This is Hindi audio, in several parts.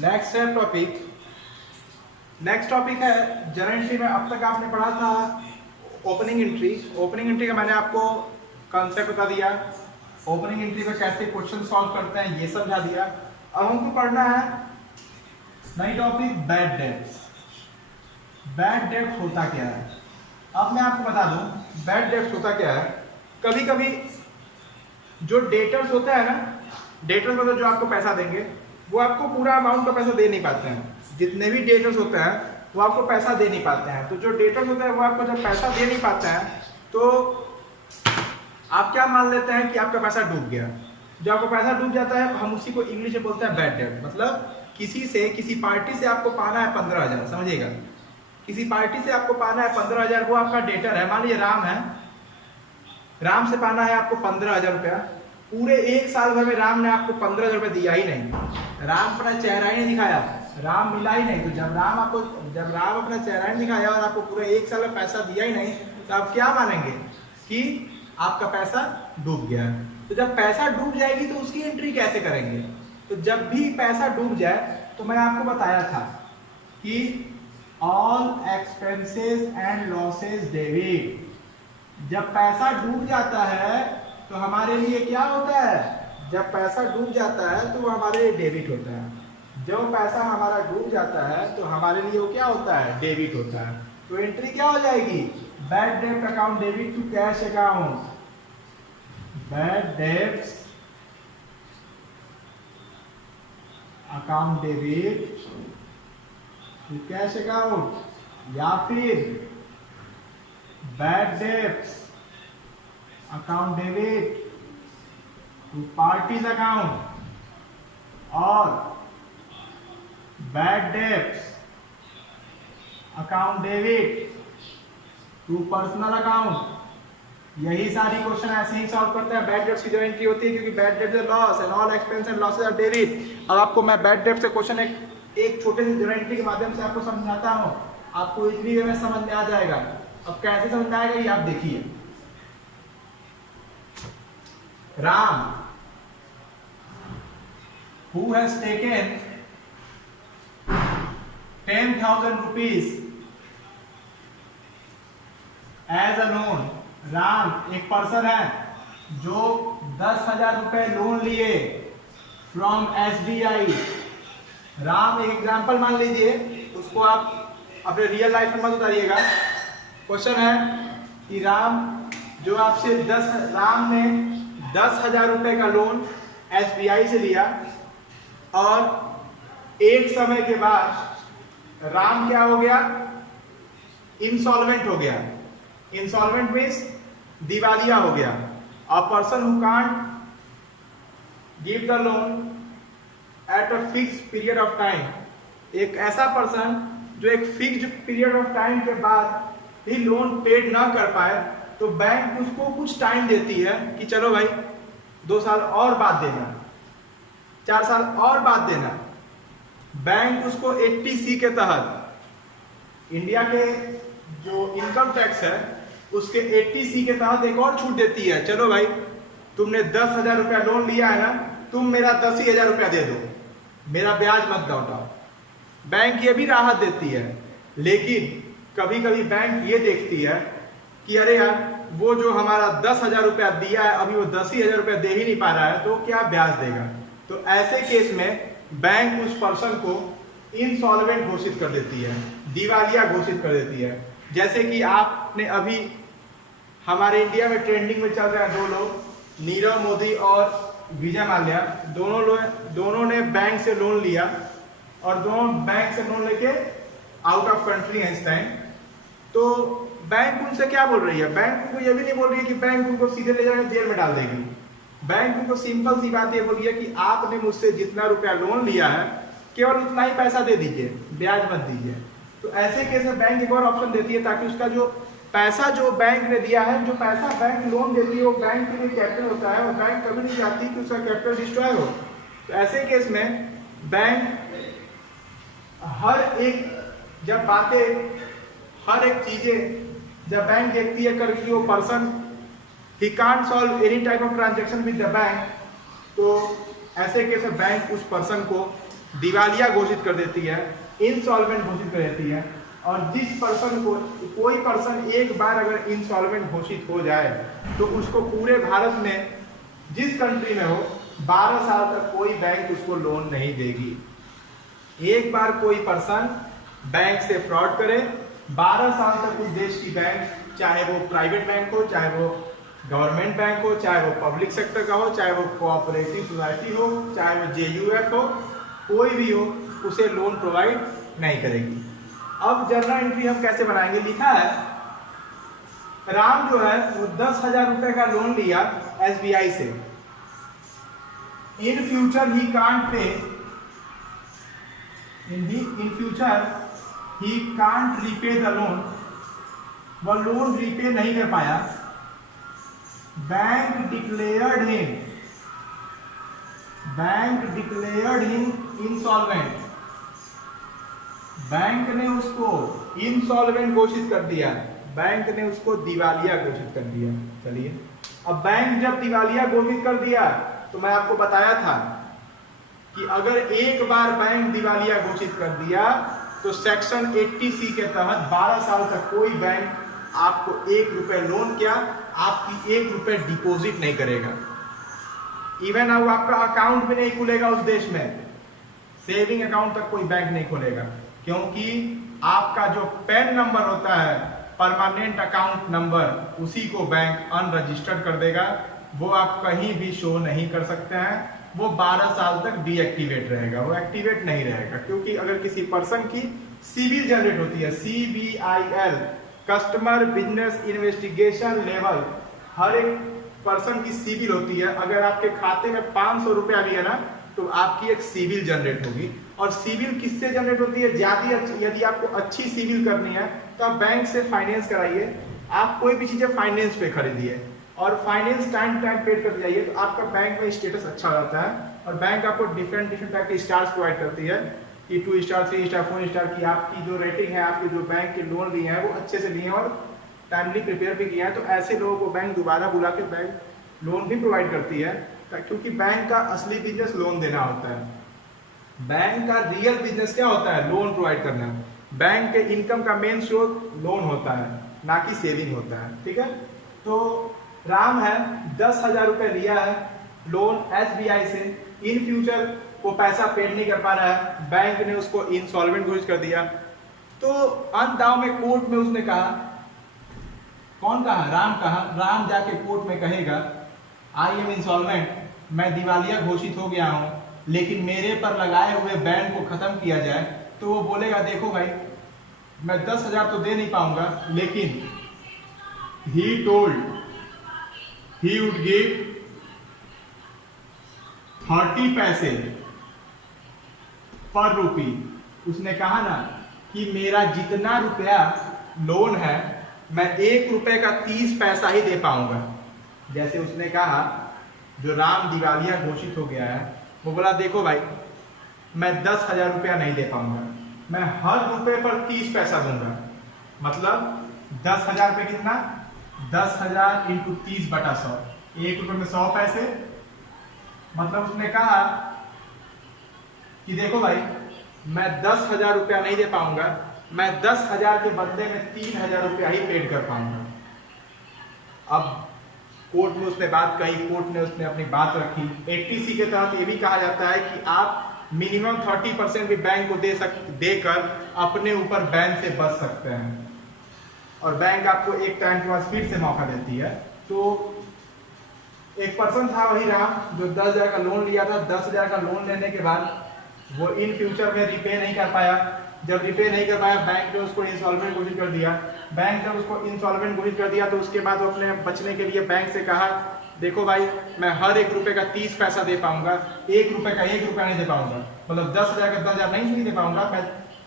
नेक्स्ट है टॉपिक। नेक्स्ट टॉपिक है जर्नल एंट्री में। अब तक आपने पढ़ा था ओपनिंग एंट्री। ओपनिंग एंट्री का मैंने आपको कंसेप्ट बता दिया, ओपनिंग एंट्री में कैसे क्वेश्चन सॉल्व करते हैं ये समझा दिया। अब हमको पढ़ना है नई topic, bad debts. Bad debts होता क्या है? अब मैं आपको बता दूं बैड डेट्स होता क्या है। कभी कभी जो डेटर्स होता है ना, डेटर्स मतलब जो आपको पैसा देंगे, वो आपको पूरा अमाउंट का पैसा दे नहीं पाते हैं। जितने भी डेटर्स होते हैं वो आपको पैसा दे नहीं पाते हैं। तो जो डेटर्स होते हैं वो आपको जब पैसा दे नहीं पाते हैं तो आप क्या मान लेते हैं कि आपका पैसा डूब गया। जब आपका पैसा डूब जाता है हम उसी को इंग्लिश में बोलते हैं बैड डेट। मतलब किसी पार्टी से आपको पाना है 15,000, समझिएगा। किसी पार्टी से आपको पाना है 15,000, वो आपका डेटर है। मान लीजिए राम है, राम से पाना है आपको 15,000 रुपया। पूरे एक साल भर में राम ने आपको 15,000 रुपये दिया ही नहीं, राम अपना चेहरा ही नहीं दिखाया, राम मिला ही नहीं। तो जब राम अपना चेहरा ही नहीं दिखाया और आपको पूरे एक साल में पैसा दिया ही नहीं, तो आप क्या मानेंगे कि आपका पैसा डूब गया। तो जब पैसा डूब जाएगी तो उसकी एंट्री कैसे करेंगे? तो जब भी पैसा डूब जाए तो मैं आपको बताया था कि all expenses and losses debit. जब पैसा डूब जाता है तो हमारे लिए क्या होता है? जब पैसा डूब जाता है तो वो हमारे लिए डेबिट होता है। जब पैसा हमारा डूब जाता है तो हमारे लिए वो क्या होता है? डेबिट होता है। तो एंट्री क्या हो जाएगी? Bad debt account debit to cash account. Bad debts account debit to cash account, या फिर bad debts account debit to parties account, और bad debts account debit to personal account. यही सारी क्वेश्चन ऐसे ही सॉल्व करते हैं। बैड डेट्स की जो एंट्री होती है, क्योंकि bad debts is loss and all expense and losses are debit. अब आपको मैं बैड डेट से क्वेश्चन एक छोटे से जो एंट्री के माध्यम से आपको समझाता हूं, आपको इजली वे में समझ में आ जाएगा। अब कैसे समझ में आएगा ये आप देखिए। Ram who has taken 10,000 rupees as a loan। Ram एक पर्सन है जो 10,000 रुपए लोन लिए फ्रॉम SBI। राम एक एग्जांपल मान लीजिए, उसको आप अपने रियल लाइफ में मत उतारिएगा। क्वेश्चन है कि राम ने 10,000 रुपए का लोन SBI से लिया, और एक समय के बाद राम क्या हो गया? इंसॉल्वेंट हो गया। इंसॉल्वेंट मीन्स दिवालिया हो गया। A person who can't give the loan at a fix period of time. एक ऐसा पर्सन जो एक फिक्स पीरियड ऑफ टाइम के बाद भी लोन पेड ना कर पाए, तो बैंक उसको कुछ टाइम देती है कि चलो भाई 2 साल और बाद देना, 4 साल और बाद देना। बैंक उसको 80C के तहत, इंडिया के जो इनकम टैक्स है उसके 80C के तहत एक और छूट देती है। चलो भाई तुमने 10,000 रुपया लोन लिया है ना, तुम मेरा 10,000 रुपया दे दो, मेरा ब्याज मत लौटाओ। बैंक ये भी राहत देती है। लेकिन कभी कभी बैंक ये देखती है कि अरे यार वो जो हमारा 10,000 रुपया दिया है अभी वो 10,000 रुपया दे ही नहीं पा रहा है, तो क्या ब्याज देगा। तो ऐसे केस में बैंक उस पर्सन को इंसॉल्वेंट घोषित कर देती है, दिवालिया घोषित कर देती है। जैसे कि आपने अभी हमारे इंडिया में ट्रेंडिंग में चल रहे हैं 2 लोग, नीरव मोदी और विजय माल्या। दोनों ने बैंक से लोन लिया, और दोनों बैंक से लोन लेके आउट ऑफ कंट्री है इस टाइम। तो बैंक उनसे क्या बोल रही है? बैंक उनको ये भी नहीं बोल रही है कि बैंक उनको सीधे ले जाकर जेल में डाल देगी। बैंक उनको सिंपल सी बात ये बोल रही है कि आपने मुझसे जितना रुपया लोन लिया है केवल उतना ही पैसा दे दीजिए, ब्याज मत दीजिए। तो ऐसे केस में बैंक एक और ऑप्शन देती है, ताकि उसका जो पैसा जो बैंक ने दिया है, जो पैसा बैंक लोन देती है वो बैंक के लिए कैपिटल होता है, और बैंक कभी नहीं चाहती कि उसका कैपिटल डिस्ट्रॉय हो। तो ऐसे केस में बैंक हर एक चीजें जब बैंक देखती है करके वो person he can't solve any type of transaction with the bank, तो ऐसे केस में बैंक उस पर्सन को दिवालिया घोषित कर देती है, इंसॉल्वेंट घोषित कर देती है। और जिस पर्सन को, कोई पर्सन एक बार अगर इंसॉल्वेंट घोषित हो जाए तो उसको पूरे भारत में जिस कंट्री में हो 12 साल तक कोई बैंक उसको लोन नहीं देगी। एक बार कोई पर्सन बैंक से फ्रॉड करे, 12 साल तक उस देश की बैंक, चाहे वो प्राइवेट बैंक हो, चाहे वो गवर्नमेंट बैंक हो, चाहे वो पब्लिक सेक्टर का हो, चाहे वो कोऑपरेटिव सोसाइटी हो, चाहे वो JUF हो, कोई भी हो, उसे लोन प्रोवाइड नहीं करेगी। अब जर्नल एंट्री हम कैसे बनाएंगे? लिखा है राम जो है वो 10,000 रुपए का लोन लिया SBI से। In future he can't pay, in future he can't repay the loan, वह लोन रीपे नहीं कर पाया। Bank declared him insolvent, bank ने उसको इंसॉल्वेंट घोषित कर दिया, बैंक ने उसको दिवालिया घोषित कर दिया। चलिए, अब बैंक जब दिवालिया घोषित कर दिया तो मैं आपको बताया था कि अगर एक बार बैंक दिवालिया घोषित कर दिया तो सेक्शन 80C के तहत 12 साल तक कोई बैंक आपको 1 रुपए लोन, क्या आपकी 1 रुपए डिपॉजिट नहीं करेगा। इवन अब आपका अकाउंट भी नहीं खुलेगा उस देश में, सेविंग अकाउंट तक कोई बैंक नहीं खोलेगा, क्योंकि आपका जो पैन नंबर होता है, परमानेंट अकाउंट नंबर, उसी को बैंक अनरजिस्टर्ड कर देगा। वो आप कहीं भी शो नहीं कर सकते हैं, वो 12 साल तक डीएक्टिवेट रहेगा, वो एक्टिवेट नहीं रहेगा। क्योंकि अगर किसी पर्सन की सिविल जनरेट होती है, CBIL, customer business investigation level, हर एक पर्सन की सिविल होती है। अगर आपके खाते में 500 रुपया भी है ना, तो आपकी एक सिविल जनरेट होगी। और सिविल किससे जनरेट होती है? यदि आपको अच्छी सिविल करनी है तो आप बैंक से फाइनेंस कराइए, आप कोई भी चीजें फाइनेंस पे खरीदिए और फाइनेंस टाइम पेड करते जाइए, तो आपका बैंक में स्टेटस अच्छा हो जाता है। और बैंक आपको डिफरेंट टाइप के स्टार्स प्रोवाइड करती है कि 2 स्टार, 3 स्टार, 4 स्टार की आपकी जो रेटिंग है, आपके जो बैंक के लोन लिए हैं वो अच्छे से लिए हैं और टाइमली प्रिपेयर भी किया है। तो ऐसे लोगों को बैंक दोबारा बुला के बैंक लोन भी प्रोवाइड करती है, क्योंकि बैंक का असली बिजनेस लोन देना होता है। बैंक का रियल बिजनेस क्या होता है? लोन प्रोवाइड करना। बैंक के इनकम का मेन स्रोत लोन होता है, ना कि सेविंग होता है। ठीक है, तो राम है 10,000 रुपए लिया है लोन SBI से, इन फ्यूचर वो पैसा पेड नहीं कर पा रहा है, बैंक ने उसको इंसॉल्वेंट घोषित कर दिया। तो अंत दाव में कोर्ट में उसने कहा, कौन कहा? राम कहा। राम जाके कोर्ट में कहेगा आई एम इंसॉल्वेंट, मैं दिवालिया घोषित हो गया हूं, लेकिन मेरे पर लगाए हुए बैन को खत्म किया जाए। तो वो बोलेगा देखो भाई, मैं 10,000 तो दे नहीं पाऊंगा, लेकिन he told he would give 30 पैसे पर रुपी। उसने कहा ना कि मेरा जितना रुपया लोन है मैं 1 रुपए का 30 पैसा ही दे पाऊंगा। जैसे उसने कहा, जो राम दिवालिया घोषित हो गया है, वो बोला देखो भाई, मैं 10,000 रुपया नहीं दे पाऊंगा, मैं हर रुपए पर 30 पैसा दूंगा। मतलब 10,000 पे कितना? 10,000 इंटू 30/100, 1 रुपए में 100 पैसे। मतलब उसने कहा कि देखो भाई, मैं 10,000 रुपया नहीं दे पाऊंगा, मैं 10,000 के बदले में 3,000 रुपया ही पेड कर पाऊंगा। अब कोर्ट में उसने बात कही, कोर्ट ने उसने अपनी बात रखी। 80C के तहत ये भी कहा जाता है कि आप मिनिमम 30% भी बैंक को देकर अपने ऊपर बैन से बच सकते हैं, और बैंक आपको एक टाइम के बाद फिर से मौका देती है। तो एक पर्सन था वही राम, जो 10,000 का लोन लिया था। 10,000 का लोन लेने के बाद वो इन फ्यूचर में रिपे नहीं कर पाया। जब रिपे नहीं कर पाया, बैंक ने उसको इंसॉल्वेंट घोषित कर दिया। बैंक जब उसको इंसॉल्वेंट घोषित कर दिया तो उसके बाद वो अपने बचने के लिए बैंक से कहा देखो भाई, मैं हर 1 रुपए का 30 पैसा दे पाऊंगा, 1 रुपए का 1 रुपया नहीं दे पाऊंगा। मतलब 10,000 का 10,000 नहीं दे पाऊंगा, मैं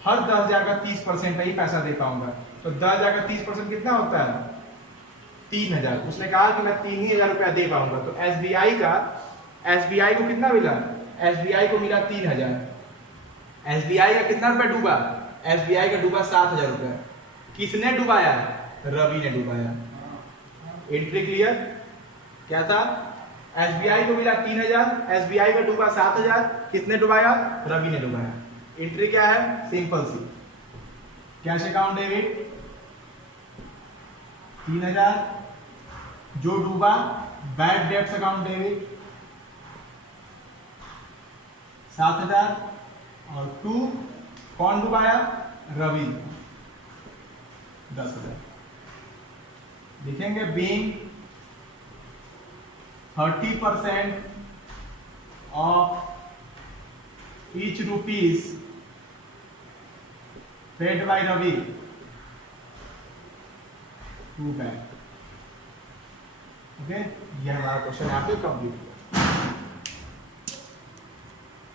हर 10,000 का 30% ही पैसा दे पाऊंगा। तो 10,000 का 30% कितना होता है? 3,000। उसने कहा कि मैं 3,000 रुपया दे पाऊंगा। तो SBI को कितना मिला? SBI को मिला 3,000। SBI का कितना रुपया डूबा? SBI का डूबा 7,000 रुपया। किसने डुबाया? रवि ने डुबाया। Entry clear? क्या था? एसबीआई को मिला 3000, एसबीआई का डूबा 7000, किसने डुबाया? रवि ने डुबाया। एंट्री क्या है? सिंपल सी, कैश अकाउंट डेबिट 3000, जो डूबा बैड डेट्स अकाउंट डेबिट 7000, और 2 कौन डुबाया? रवि 10,000। लिखेंगे being 30% of each rupees paid by Ravi to bank। Okay, ये हमारा क्वेश्चन यहाँ पे कंप्लीट।